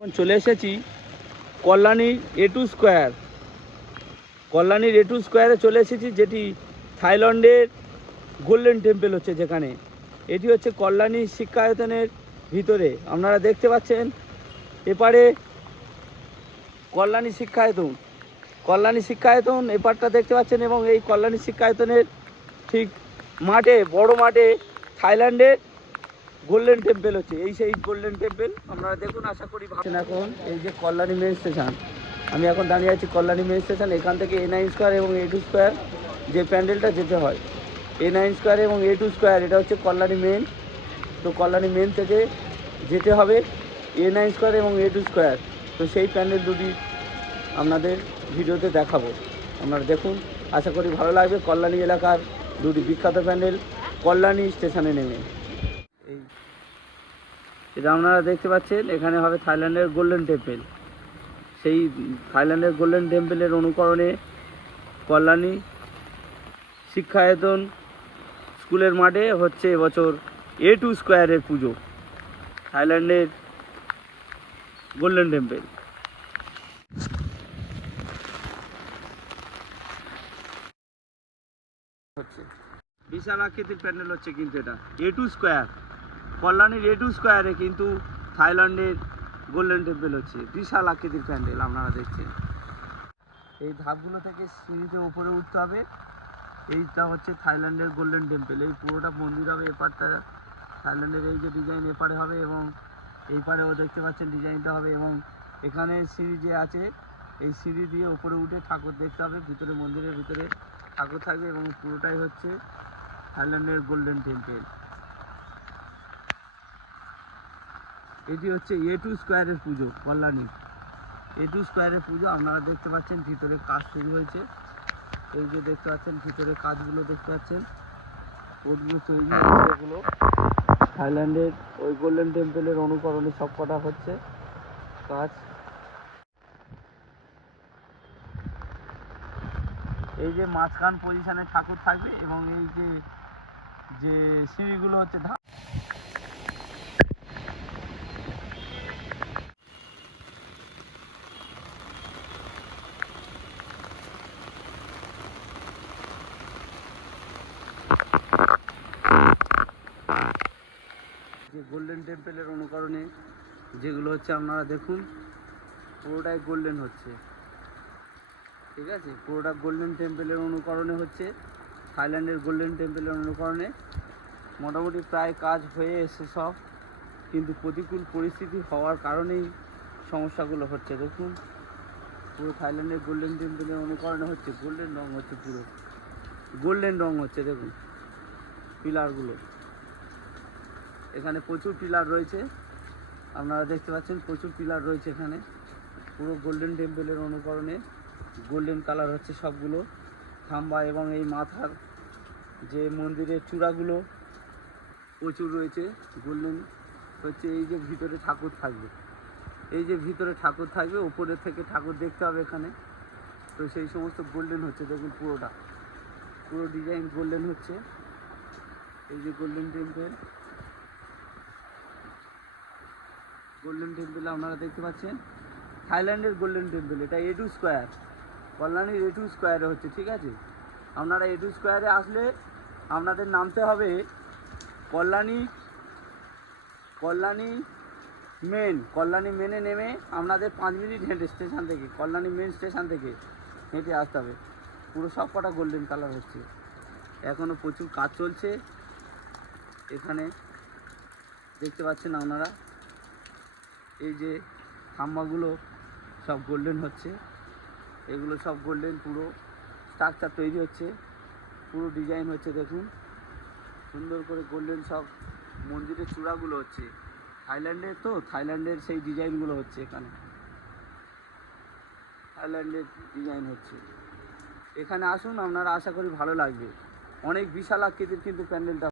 এখন চলে এসেছি কল্যাণী এ টু স্কোয়ার কল্যাণীর এ টু স্কোয়ারে চলে এসেছি, যেটি থাইল্যান্ডের গোল্ডেন টেম্পল হচ্ছে যেখানে। এটি হচ্ছে কল্যাণী শিক্ষায়তনের ভিতরে। আপনারা দেখতে পাচ্ছেন, এপারে কল্যাণী শিক্ষায়তন। কল্যাণী শিক্ষায়তন এপারটা দেখতে পাচ্ছেন এবং এই কল্যাণী শিক্ষায়তনের ঠিক মাঠে, বড় মাঠে থাইল্যান্ডের গোল্ডেন টেম্পল হচ্ছে, এই সেই গোল্ডেন টেম্পল। আপনারা দেখুন, আশা করি ভাবছেন এখন এই যে কল্যাণী মেন স্টেশন, আমি এখন দাঁড়িয়ে আছি কল্যাণী মেন স্টেশন, এখান থেকে এ নাইন স্কোয়ার এবং এ টু স্কোয়ার যে প্যান্ডেলটা যেতে হয়। এ নাইন স্কোয়ার এবং এ টু স্কোয়ার এটা হচ্ছে কল্যাণী মেন তো কল্যাণী মেন থেকে যেতে হবে এ নাইন স্কোয়ার এবং এ টু স্কোয়ার তো সেই প্যান্ডেল দুটি আপনাদের ভিডিওতে দেখাবো। আপনারা দেখুন, আশা করি ভালো লাগবে। কল্যাণী এলাকার দুটি বিখ্যাত প্যান্ডেল কল্যাণী স্টেশনে নেমে। এটা আপনারা দেখতে পাচ্ছেন, এখানে হবে থাইল্যান্ডের গোল্ডেন টেম্পেল। সেই থাইল্যান্ডের গোল্ডেন টেম্পেলের অনুকরণে কল্যাণী, শিক্ষায়তন, স্কুলের মাঠে হচ্ছে এবছর এ টু স্কোয়ারের পুজো, থাইল্যান্ডের গোল্ডেন টেম্পেল। হচ্ছে বিশাল আকৃতির প্যান্ডেল হচ্ছে কিন্তু এটা এ টু স্কোয়ার কল্যাণীর এ টু স্কোয়ারে কিন্তু থাইল্যান্ডের গোল্ডেন টেম্পল হচ্ছে। বিশাল আকৃতির প্যান্ডেল আপনারা দেখছেন। এই ধাপগুলো থেকে সিঁড়িতে ওপরে উঠতে হবে। এইটা হচ্ছে থাইল্যান্ডের গোল্ডেন টেম্পল এই পুরোটা মন্দির হবে এপারটা থাইল্যান্ডের এই যে ডিজাইন এপারে হবে এবং এই পারেও দেখতে পাচ্ছেন ডিজাইনটা হবে এবং এখানে সিঁড়ি যে আছে, এই সিঁড়ি দিয়ে ওপরে উঠে ঠাকুর দেখতে হবে। ভিতরে মন্দিরের ভিতরে ঠাকুর থাকবে এবং পুরোটাই হচ্ছে থাইল্যান্ডের গোল্ডেন টেম্পল এটি হচ্ছে এ টু স্কোয়ারের পুজো, কল্যাণী। এ টু স্কোয়ারের পুজো, আপনারা দেখতে পাচ্ছেন ভিতরে কাজ শুরু হয়েছে। এই যে দেখতে পাচ্ছেন, ভিতরে কাজগুলো দেখতে পাচ্ছেন। ওগুলো তৈরি হচ্ছে এগুলো। থাইল্যান্ডের, ওই গোল্ডেন টেম্পলের অনুকরণে সব কটা হচ্ছে কাজ। এই যে মাঝখান পজিশনে ঠাকুর থাকবে এবং এই যে যে সিঁড়িগুলো হচ্ছে ধাপ যে গোল্ডেন টেম্পলের অনুকরণে, যেগুলো হচ্ছে আপনারা দেখুন, পুরোটাই গোল্ডেন হচ্ছে। ঠিক আছে? পুরোটা গোল্ডেন টেম্পলের অনুকরণে হচ্ছে থাইল্যান্ডের গোল্ডেন টেম্পলের অনুকরণে। মোটামুটি প্রায় কাজ হয়ে এসে সব, কিন্তু প্রতিকূল পরিস্থিতি হওয়ার কারণেই সমস্যাগুলো হচ্ছে। দেখুন, পুরো থাইল্যান্ডের গোল্ডেন টেম্পলের অনুকরণে হচ্ছে গোল্ডেন রং হচ্ছে পুরো। গোল্ডেন রং হচ্ছে, দেখুন পিলারগুলো এখানে প্রচুর পিলার রয়েছে। আপনারা দেখতে পাচ্ছেন প্রচুর পিলার রয়েছে এখানে। পুরো গোল্ডেন টেম্পলের অনুকরণে গোল্ডেন কালার হচ্ছে সবগুলো। খাম্বা এবং এই মাথার যে মন্দিরের চূড়াগুলো প্রচুর রয়েছে। গোল্ডেন হচ্ছে এই যে ভিতরে ঠাকুর থাকবে। এই যে ভিতরে ঠাকুর থাকবে, উপরে থেকে ঠাকুর দেখতে হবে এখানে। তো সেই সমস্ত গোল্ডেন হচ্ছে, দেখুন পুরোটা। পুরো ডিজাইন গোল্ডেন হচ্ছে। এই যে গোল্ডেন টেম্পল গোল্ডেন টেম্পল আপনারা দেখতে পাচ্ছেন। থাইল্যান্ডের গোল্ডেন টেম্পল এটা এ টু স্কোয়ার কল্যাণীর এ টু স্কোয়ারে হচ্ছে, ঠিক আছে? আপনারা এ টু স্কোয়ারে আসলে আপনাদের নামতে হবে কল্যাণী কল্যাণী মেন কল্যাণী মেনে নেমে আপনাদের পাঁচ মিনিট হেঁটে স্টেশন থেকে, কল্যাণী মেন স্টেশন থেকে হেঁটে আসতে হবে। পুরো সব কটা গোল্ডেন কালার হচ্ছে। এখনও প্রচুর কাজ চলছে। এখানে দেখতে পাচ্ছেন আপনারা এই যে খাম্বাগুলো সব গোল্ডেন হচ্ছে। এগুলো সব গোল্ডেন পুরো স্ট্রাকচার তৈরি হচ্ছে। পুরো ডিজাইন হচ্ছে দেখুন। সুন্দর করে গোল্ডেন সব মন্দিরের চূড়াগুলো হচ্ছে। থাইল্যান্ডের তো, থাইল্যান্ডের সেই ডিজাইনগুলো হচ্ছে এখানে। থাইল্যান্ডের ডিজাইন হচ্ছে। এখানে আসুন, আপনারা আশা করি ভালো লাগবে। অনেক বিশাল আকৃতির কিন্তু প্যান্ডেলটা